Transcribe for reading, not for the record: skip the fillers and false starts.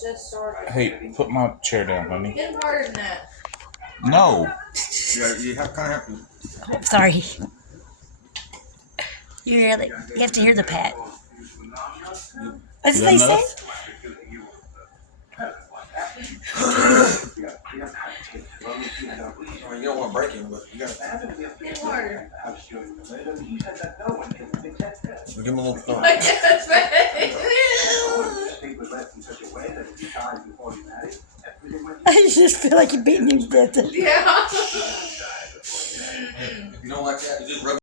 Just started. Hey, put my chair down, honey. Get harder than that. No. Yeah, you kind of have to. I'm sorry. You have to hear the pat. What did they say? You don't want to break him, but you got to Get harder. give him a little thumb. I just feel like you're beating him to death. Yeah. If you don't like that, you just rub